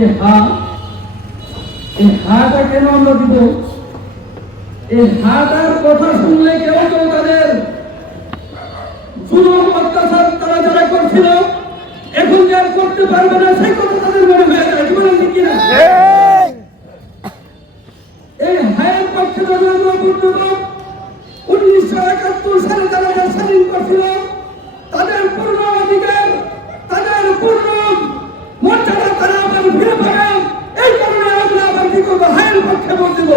এই হাটা কেন আমরা দিব? এই হাটার কথা শুনলে কেউ কেউ তাদের জুলুম অত্যাচার তারা যারা করছিল এখন যে আর করতে পারবে না সেই কথা তাদের মনে হয়ে যায়। কি বলেন ঠিক কিনা? এই হায়ের পক্ষে আমরা বলতে 1971 সালে যারা স্বাধীন করছিল তাদের পূর্ণ অধিকার তাদের পূর্ণ মর্যাদা তারা আবার ফিরে পাবে। এই কারণে আমরা আবার কি করবো? হায়ের পক্ষে ভোট দেব।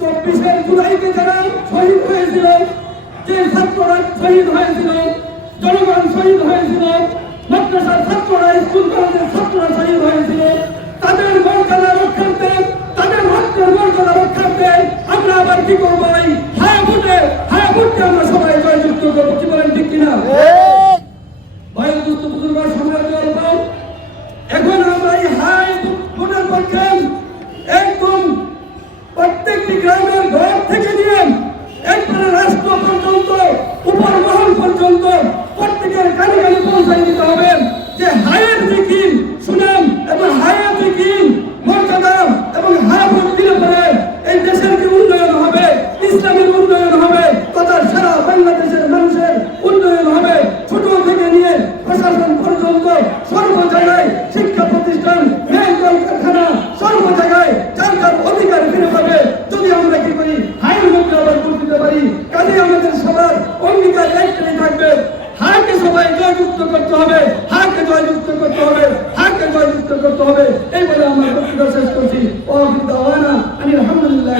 24 জুলাইতে যারা শহীদ হয়েছিল, যে ছাত্ররা শহীদ হয়েছিল, জনগণ শহীদ হয়েছিল, মাদ্রাসার ছাত্ররা, স্কুল কলেজের ছাত্ররা শহীদ হয়েছিল, তাদের মর্যাদা রক্ষার্থে তাদের রক্তের মর্যাদা রক্ষার্থে আমরা আবার কি করবো? এই হায়া ভোটে আমরা সবাই জয়যুক্ত করবো। কি বলেন ঠিক কিনা? ভাই বুজুর্গ সম্রাট এখন আমরা এই হাই ভোটের পক্ষে একদম প্রত্যেকটি গ্রামের ঘর থেকে নিয়ে একবারে রাষ্ট্র পর্যন্ত উপর মহল পর্যন্ত প্রত্যেকের কানে কানে পৌঁছাই দিতে হবে যে হায়ের দিকিন সুনাম এবং হায়ের দিকিন মর্যাদা এবং হায়া ভোট দিলে পরে এই দেশের কি উন্নয়ন হবে, ইসলামের উন্নয়ন হবে, তথা সারা বাংলাদেশের মানুষের উন্নয়ন হবে। ছোট থেকে নিয়ে প্রশাসন পর্যন্ত সর্ব জায়গায় শিক্ষা প্রতিষ্ঠান, মেল কারখানা সর্ব জায়গায় যার যার অধিকার ফিরে পাবে যদি আমরা কি করি? হায়ের মধ্যে আবার ভোট দিতে পারি। কাজে আমাদের সবার অঙ্গীকার একটাই থাকবে, হাকে সবাই জয়যুক্ত করতে হবে, হাকে জয়যুক্ত করতে হবে, হাকে জয়যুক্ত করতে হবে। এই বলে আমরা বক্তব্য শেষ করছি। আলহামদুলিল্লাহ।